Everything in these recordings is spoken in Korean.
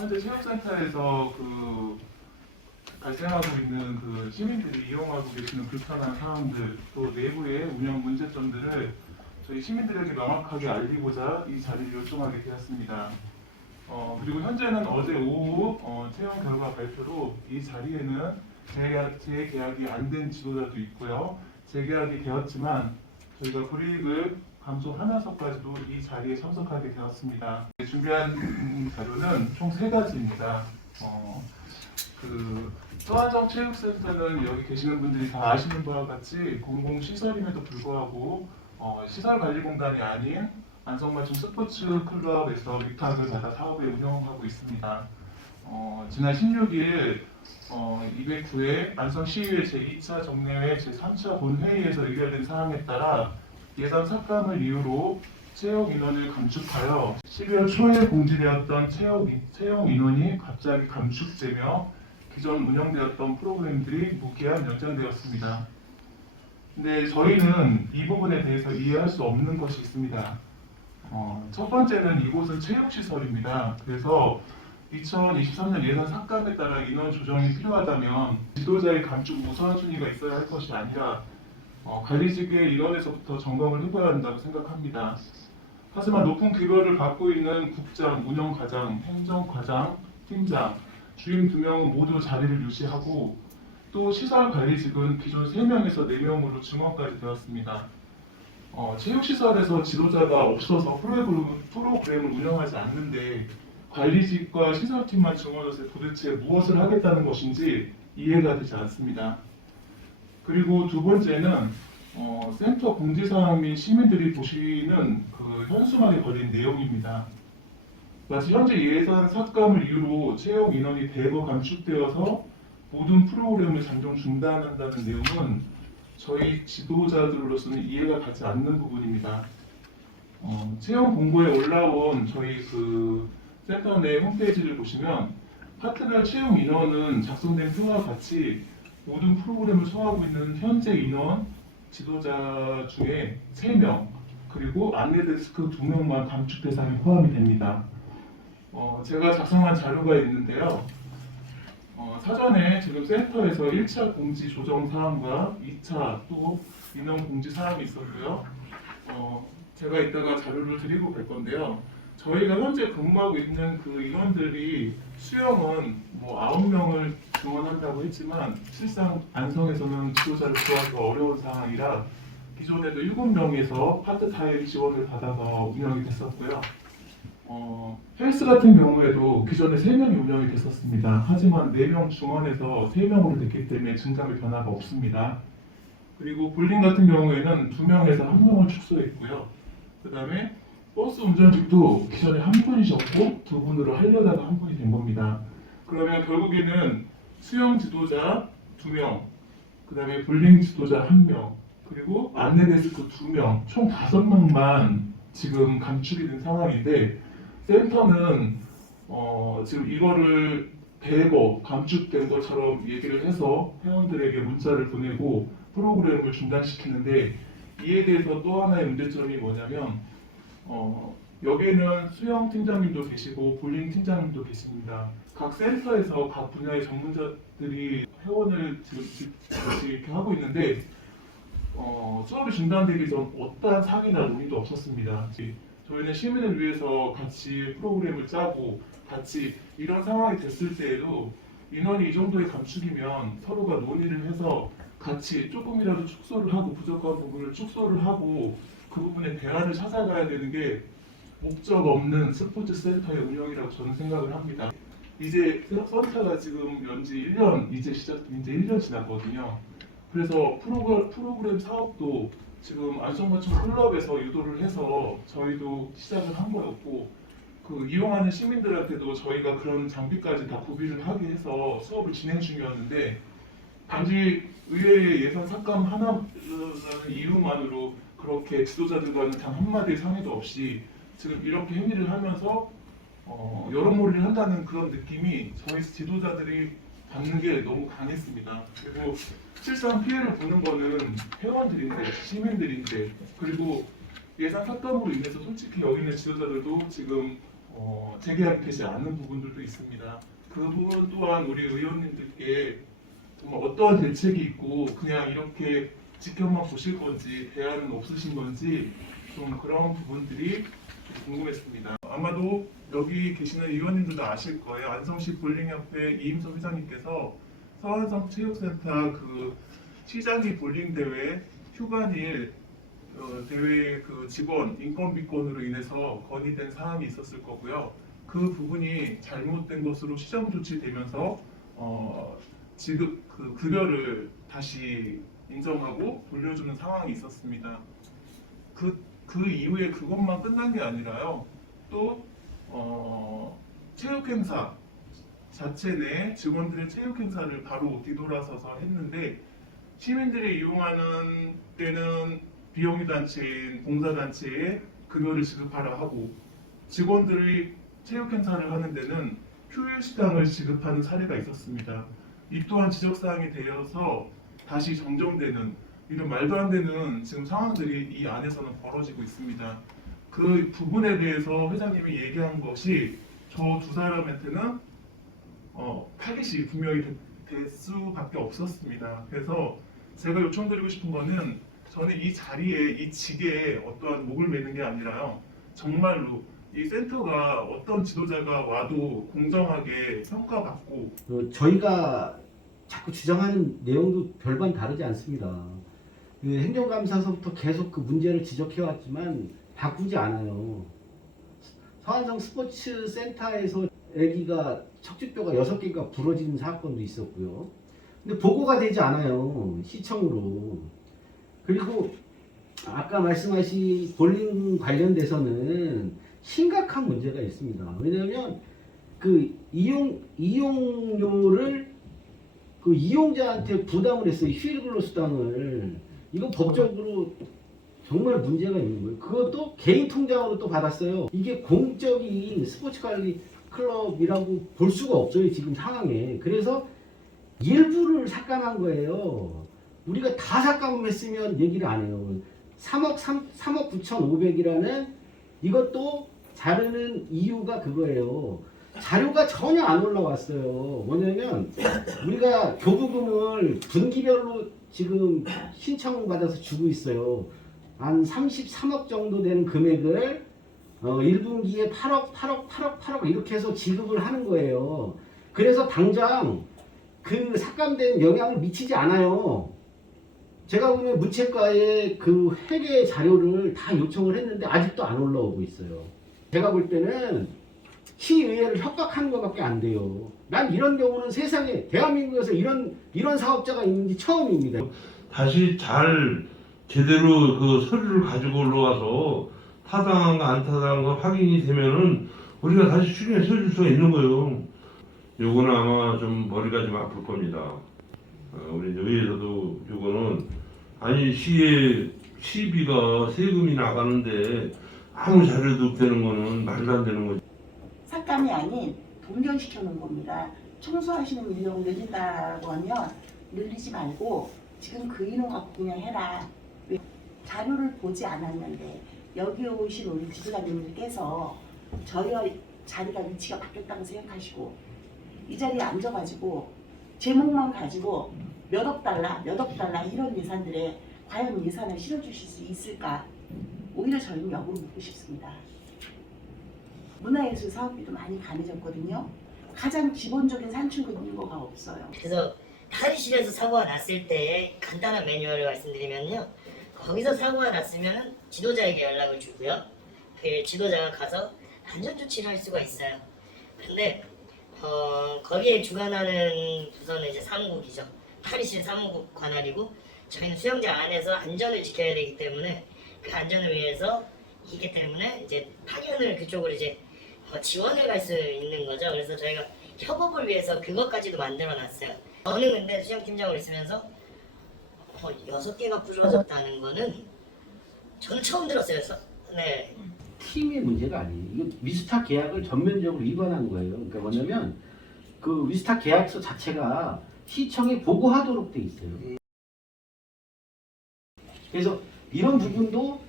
현재 체육센터에서 발생하고 있는 시민들이 이용하고 계시는 불편한 사항들, 또 내부의 운영 문제점들을 저희 시민들에게 명확하게 알리고자 이 자리를 요청하게 되었습니다. 그리고 현재는 어제 오후 채용 결과 발표로 이 자리에는 재계약이 안 된 지도자도 있고요. 재계약이 되었지만 저희가 불이익을 감수하면서까지도 이 자리에 참석하게 되었습니다. 준비한 자료는 총 3가지입니다. 서안정 체육센터는 여기 계시는 분들이 다 아시는 바와 같이 공공시설임에도 불구하고 시설관리공단이 아닌 안성맞춤 스포츠클럽에서 위탁을 받아 사업을 운영하고 있습니다. 지난 16일 209회 안성시의회 제2차 정례회 제3차 본회의에서 의결된 사항에 따라 예산 삭감을 이유로 채용 인원을 감축하여 12월 초에 공지되었던 채용 인원이 갑자기 감축되며 기존 운영되었던 프로그램들이 무기한 연장되었습니다. 근데 저희는 이 부분에 대해서 이해할 수 없는 것이 있습니다. 첫 번째는 이곳은 체육시설입니다. 그래서 2023년 예산 삭감에 따라 인원 조정이 필요하다면 지도자의 감축 우선순위가 있어야 할 것이 아니라 관리직의 인원에서부터 점검을 해봐야 한다고 생각합니다. 하지만 높은 급여를 받고 있는 국장, 운영과장, 행정과장, 팀장, 주임 2명은 모두 자리를 유지하고 또 시설관리직은 기존 3명에서 4명으로 증원까지 되었습니다. 체육시설에서 지도자가 없어서 프로그램을 운영하지 않는데 관리직과 시설팀만 증원해서 도대체 무엇을 하겠다는 것인지 이해가 되지 않습니다. 그리고 두 번째는 센터 공지사항 및 시민들이 보시는 현수막에 걸린 내용입니다. 마치 현재 예산 삭감을 이유로 채용 인원이 대거 감축되어서 모든 프로그램을 잠정 중단한다는 내용은 저희 지도자들로서는 이해가 가지 않는 부분입니다. 채용 공고에 올라온 저희 센터 내 홈페이지를 보시면 파트너 채용 인원은 작성된 표와 같이 모든 프로그램을 소화하고 있는 현재 인원 지도자 중에 3명 그리고 안내데스크 2명만 감축 대상에 포함이 됩니다. 제가 작성한 자료가 있는데요. 사전에 지금 센터에서 1차 공지 조정 사항과 2차 또 인원 공지 사항이 있었고요. 제가 이따가 자료를 드리고 갈 건데요. 저희가 현재 근무하고 있는 인원들이 수영은 9명을 지원한다고 했지만 실상 안성에서는 지도자를 구하기가 어려운 상황이라 기존에도 7명에서 파트타임 지원을 받아서 운영이 됐었고요. 헬스 같은 경우에도 기존에 3명이 운영이 됐었습니다. 하지만 4명 중원에서 3명으로 됐기 때문에 증감의 변화가 없습니다. 그리고 볼링 같은 경우에는 2명에서 1명을 축소했고요. 그 다음에 버스 운전직도 기존에 1분이셨고 2분으로 하려다가 1분이 된 겁니다. 그러면 결국에는 수영 지도자 2명, 그 다음에 볼링 지도자 1명, 그리고 안내데스크 2명, 총 5명만 지금 감축이 된 상황인데 센터는 지금 이거를 대거 감축된 것처럼 얘기를 해서 회원들에게 문자를 보내고 프로그램을 중단시키는데 이에 대해서 또 하나의 문제점이 뭐냐면 여기에는 수영 팀장님도 계시고 볼링 팀장님도 계십니다. 각 센터에서 각 분야의 전문자들이 회원을 지금 이렇게 하고 있는데 수업이 중단되기 전 어떠한 상의나 논의도 없었습니다. 저희는 시민을 위해서 같이 프로그램을 짜고 같이 이런 상황이 됐을 때에도 인원이 이 정도의 감축이면 서로가 논의를 해서 같이 조금이라도 축소를 하고 부족한 부분을 축소를 하고 그 부분에 대안을 찾아가야 되는 게 목적 없는 스포츠 센터의 운영이라고 저는 생각을 합니다. 이제 센터가 지금 연지 1년 이제 1년 지났거든요. 그래서 프로그램 사업도 지금 안성맞춤 클럽에서 유도를 해서 저희도 시작을 한 거였고 이용하는 시민들한테도 저희가 그런 장비까지 다 구비를 하게 해서 수업을 진행 중이었는데 단지 의회의 예산 삭감 하나라는 이유만으로 그렇게 지도자들과는 단 한마디의 상의도 없이 지금 이렇게 행위를 하면서 여론몰이를 한다는 그런 느낌이 저희 지도자들이 받는 게 너무 강했습니다. 그리고 실상 피해를 보는 거는 회원들인데, 시민들인데, 그리고 예산 삭감으로 인해서 솔직히 여기 있는 지도자들도 지금 재계약이 되지 않는 부분들도 있습니다. 그 부분 또한 우리 의원님들께 정말 어떠한 대책이 있고 그냥 이렇게 지켜만 보실 건지 대안은 없으신 건지 좀 그런 부분들이 궁금했습니다. 아마도 여기 계시는 의원님들도 아실 거예요. 안성시 볼링협회 이임섭 회장님께서 서안성 체육센터 그 시장기 볼링 대회 휴관일 대회 그 직원 인건비건으로 인해서 건의된 사항이 있었을 거고요. 그 부분이 잘못된 것으로 시정 조치되면서 지급 그 급여를 다시 인정하고 돌려주는 상황이 있었습니다. 그 이후에 그것만 끝난 게 아니라요. 또 체육 행사 자체 내 직원들의 체육 행사를 바로 뒤돌아서서 했는데 시민들이 이용하는 때는 비영리 단체인 봉사단체에 급여를 지급하라 하고 직원들이 체육 행사를 하는 데는 휴일수당을 지급하는 사례가 있었습니다. 이 또한 지적사항이 되어서 다시 정정되는 이런 말도 안 되는 지금 상황들이 이 안에서는 벌어지고 있습니다. 그 부분에 대해서 회장님이 얘기한 것이 저 두 사람한테는 타깃이 분명히 될 수밖에 없었습니다. 그래서 제가 요청드리고 싶은 거는 저는 이 자리에 이 직에 어떠한 목을 매는 게 아니라요. 정말로 이 센터가 어떤 지도자가 와도 공정하게 평가받고 저희가 자꾸 주장하는 내용도 별반 다르지 않습니다. 그 행정감사서부터 계속 그 문제를 지적해왔지만 바꾸지 않아요. 서안성 스포츠 센터에서 애기가 척추뼈가 6개가 부러진 사건도 있었고요. 근데 보고가 되지 않아요. 시청으로. 그리고 아까 말씀하신 볼링 관련돼서는 심각한 문제가 있습니다. 왜냐하면 그 이용료를 그 이용자한테 부담을 했어요. 휴일 근로수당을. 이건 법적으로 정말 문제가 있는 거예요. 그것도 개인 통장으로 또 받았어요. 이게 공적인 스포츠 관리 클럽이라고 볼 수가 없어요. 지금 상황에. 그래서 일부를 삭감한 거예요. 우리가 다 삭감했으면 얘기를 안 해요. 3억 9,500이라는 이것도 자르는 이유가 그거예요. 자료가 전혀 안 올라왔어요. 뭐냐면 우리가 교부금을 분기별로 지금 신청받아서 주고 있어요. 한 33억 정도 되는 금액을 1분기에 8억 이렇게 해서 지급을 하는 거예요. 그래서 당장 그 삭감된 영향을 미치지 않아요. 제가 보면 문체과에 그 회계 자료를 다 요청을 했는데 아직도 안 올라오고 있어요. 제가 볼 때는 시의회를 협박하는 것밖에 안 돼요. 난 이런 경우는 세상에 대한민국에서 이런 사업자가 있는지 처음입니다. 다시 잘 제대로 그 서류를 가지고 올라와서 타당한가 안 타당한가 확인이 되면은 우리가 다시 추진해 줄 수가 있는 거예요. 요거는 아마 좀 머리가 좀 아플 겁니다. 우리 의회에서도 요거는 아니 시비가 세금이 나가는데 아무 자료도 없다는 거는 말도 안 되는 거죠. 삭감이 아닌 동결시켜 놓은 겁니다. 청소하시는 인력 늘린다고 하면 늘리지 말고 지금 그 인원 갖고 그냥 해라. 자료를 보지 않았는데 여기 오신 우리 지도자님들께서 저희와 자리가 위치가 바뀌었다고 생각하시고 이 자리에 앉아가지고 제목만 가지고 몇 억 달러 이런 예산들에 과연 예산을 실어주실 수 있을까? 오히려 저희는 역으로 묻고 싶습니다. 문화예술 사업비도 많이 가해졌거든요. 가장 기본적인 산출 근거가 없어요. 그래서 탈의실에서 사고가 났을 때 간단한 매뉴얼을 말씀드리면요. 거기서 사고가 났으면 지도자에게 연락을 주고요. 그 지도자가 가서 안전조치를 할 수가 있어요. 근데 거기에 주관하는 부서는 이제 사무국이죠. 탈의실 사무국 관할이고 저희는 수영장 안에서 안전을 지켜야 되기 때문에 그 안전을 위해서 이기 때문에 이제 파견을 그쪽으로 이제 지원을 갈 수 있는 거죠. 그래서 저희가 협업을 위해서 그것까지도 만들어 놨어요. 저는 근데 수영팀장으로 있으면서 6개가 부러졌다는 거는 저는 처음 들었어요. 네. 팀의 문제가 아니에요. 이거 위스타 계약을 전면적으로 위반한 거예요. 그러니까 뭐냐면 그 위스타 계약서 자체가 시청에 보고하도록 돼 있어요. 그래서 이런 부분도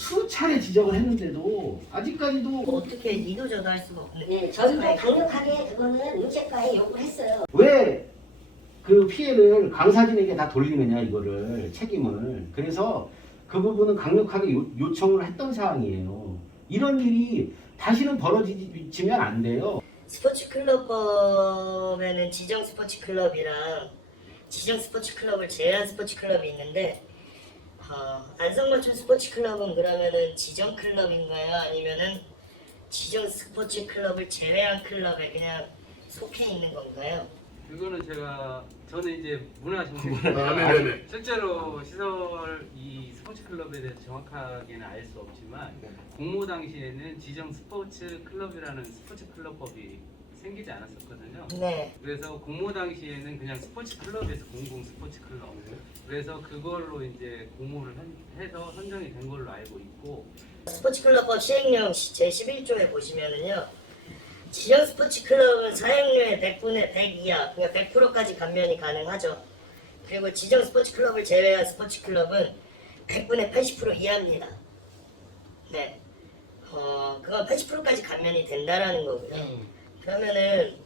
수차례 지적을 했는데도 아직까지도 어떻게 이도저도 할 수가 없는. 네, 저희도 강력하게 그거는 문책과에 요구를 했어요. 왜 그 피해를 강사진에게 다 돌리느냐 이거를 책임을. 그래서 그 부분은 강력하게 요청을 했던 사항이에요. 이런 일이 다시는 벌어지면 안 돼요. 스포츠 클럽법에는 지정 스포츠 클럽이랑 지정 스포츠 클럽을 제외한 스포츠 클럽이 있는데 안성맞춤 스포츠 클럽은 그러면은 지정 클럽인가요? 아니면은 지정 스포츠 클럽을 제외한 클럽에 그냥 속해 있는 건가요? 그거는 저는 이제 문화정책 실제로 시설 이 스포츠 클럽에 대해서 정확하게는 알 수 없지만 공모 당시에는 지정 스포츠 클럽이라는 스포츠 클럽법이 생기지 않았었거든요. 네. 그래서 공모 당시에는 그냥 스포츠 클럽에서 공공 스포츠 클럽. 그래서 그걸로 이제 공모를 해서 선정이 된 걸로 알고 있고. 스포츠 클럽법 시행령 제11조에 보시면은요. 지정 스포츠 클럽은 사용료의 100분의 100 이하, 그러니까 100%까지 감면이 가능하죠. 그리고 지정 스포츠 클럽을 제외한 스포츠 클럽은 100분의 80% 이하입니다. 네. 그건 80%까지 감면이 된다라는 거고요. 그러면은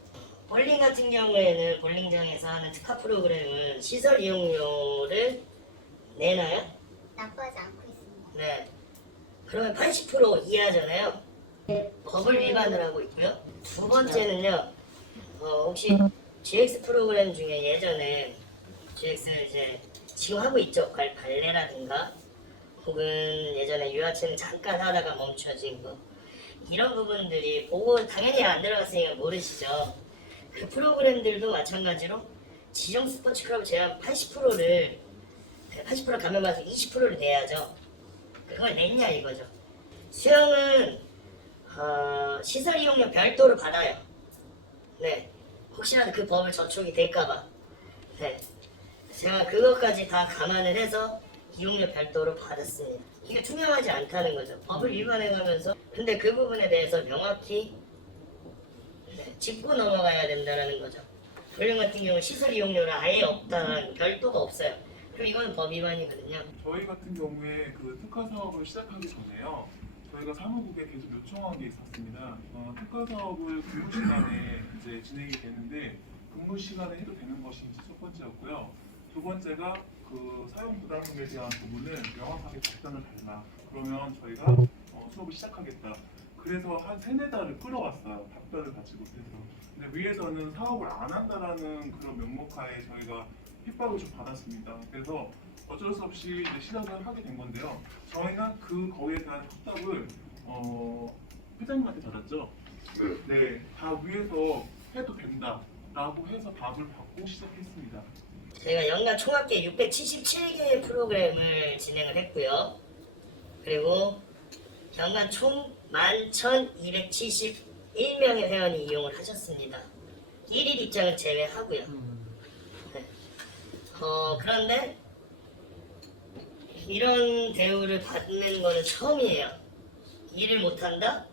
볼링 같은 경우에는 볼링장에서 하는 특화 프로그램은 시설 이용료를 내나요? 납부하지 않고 있습니다. 네. 그러면 80% 이하잖아요. 법을 위반을 하고 있고요. 두 번째는요. 혹시 GX 프로그램 중에 예전에 GX 이제 지금 하고 있죠. 발레라든가 혹은 예전에 유아체는 잠깐 하다가 멈춰진 거 이런 부분들이 보고 당연히 안 들어갔으니까 모르시죠. 그 프로그램들도 마찬가지로 지정 스포츠 클럽 제한 80%를 80% 감면받아서 20%를 내야죠. 그걸 냈냐 이거죠. 수영은 시설 이용료 별도로 받아요. 네. 혹시라도 그 법을 저촉이 될까봐. 네. 제가 그것까지 다 감안을 해서 이용료 별도로 받았습니다. 이게 투명하지 않다는 거죠. 법을 위반해가면서. 근데 그 부분에 대해서 명확히 짚고 넘어가야 된다는 거죠. 볼링 같은 경우 시설 이용료는 아예 없다. 별도가 없어요. 그럼 이거는 법 위반이거든요. 저희 같은 경우에 그 특화 사업을 시작하기 전에요. 저희가 사무국에 계속 요청한 게 있었습니다. 특화 사업을 근무 시간에 이제 진행이 되는데 근무 시간에 해도 되는 것인지 첫 번째였고요. 두 번째가 그 사용 부담금에 대한 부분을 명확하게 답변을 달라. 그러면 저희가 수업을 시작하겠다. 그래서 한 3-4달을 끌어왔어요. 답변을 받지 못해서. 근데 위에서는 사업을 안 한다라는 그런 명목하에 저희가 핍박을 좀 받았습니다. 그래서 어쩔 수 없이 이제 시작을 하게 된 건데요. 저희는 거기에 대한 확답을 회장님한테 받았죠. 네, 다 위에서 해도 된다라고 해서 답을 받고 시작했습니다. 저희가 연간 총합계 677개의 프로그램을 진행을 했고요. 그리고 연간 총 11,271명의 회원이 이용을 하셨습니다. 1일 입장을 제외하고요. 네. 그런데 이런 대우를 받는 거는 처음이에요. 일을 못한다?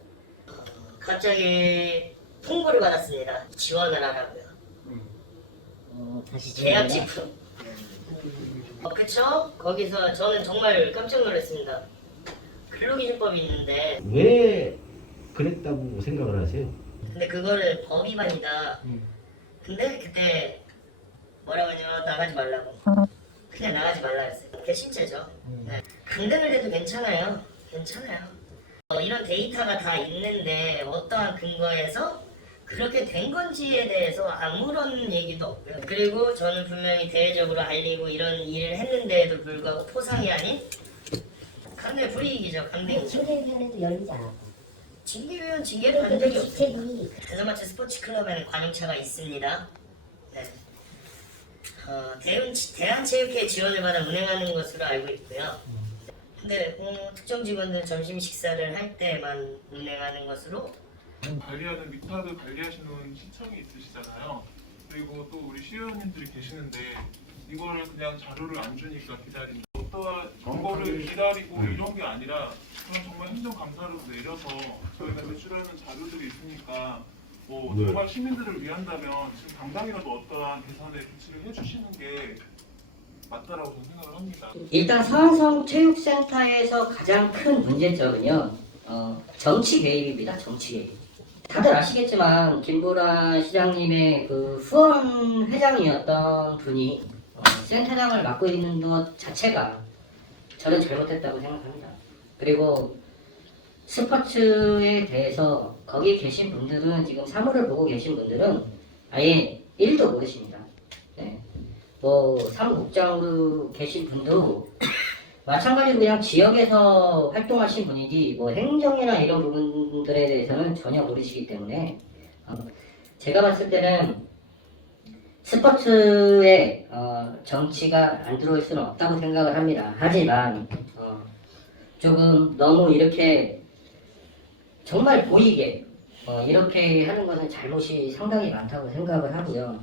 갑자기 통보를 받았습니다. 지원을 하라고요. 다시 계약직품. 그쵸? 거기서 저는 정말 깜짝 놀랐습니다. 근로기준법이 있는데 왜 그랬다고 생각을 하세요? 근데 그거를 법 위반이다. 근데 그때 뭐라고 하냐면 나가지 말라고. 그냥 나가지 말라 했어요. 그게 실제죠. 네. 강등을 해도 괜찮아요. 괜찮아요. 이런 데이터가 다 있는데 어떠한 근거에서 그렇게 된 건지에 대해서 아무런 얘기도 없고요. 그리고 저는 분명히 대외적으로 알리고 이런 일을 했는데도 불구하고 포상이 아닌 강등의 불이익이죠. 강등. 징계위원회도 열리지 않았고. 징계위원 징계를 받은 적이 없어요. 직책이 안성맞춤 스포츠 클럽에는 관용차가 있습니다. 네. 대한체육회 지원을 받아 운행하는 것으로 알고 있고요. 근데 특정 직원들 점심 식사를 할 때만 운행하는 것으로. 관리하는 위탁을 관리하시는 시청이 있으시잖아요. 그리고 또 우리 시의원님들이 계시는데 이거를 그냥 자료를 안 주니까 기다린다. 어떠한 정보를 기다리고 이런 게 아니라 그런 정말 행정감사로 내려서 저희가 제출하는 자료들이 있으니까 정말 시민들을 위한다면 지금 당장이라도 어떠한 개선의 조치를 해주시는 게 맞다라고 저는 생각을 합니다. 일단 서안성체육센터에서 가장 큰 문제점은요, 정치 개입입니다. 정치 개입. 다들 아시겠지만 김보라 시장님의 그 후원 회장이었던 분이 센터장을 맡고 있는 것 자체가 저는 잘못했다고 생각합니다. 그리고 스포츠에 대해서 거기 계신 분들은, 지금 사무를 보고 계신 분들은 아예 1도 모르십니다. 네. 뭐 사무국장으로 계신 분도 마찬가지로 그냥 지역에서 활동하신 분이지 뭐 행정이나 이런 부분들에 대해서는 전혀 모르시기 때문에 제가 봤을 때는 스포츠에 정치가 안 들어올 수는 없다고 생각을 합니다. 하지만 조금 너무 이렇게 정말 보이게 이렇게 하는 것은 잘못이 상당히 많다고 생각을 하고요.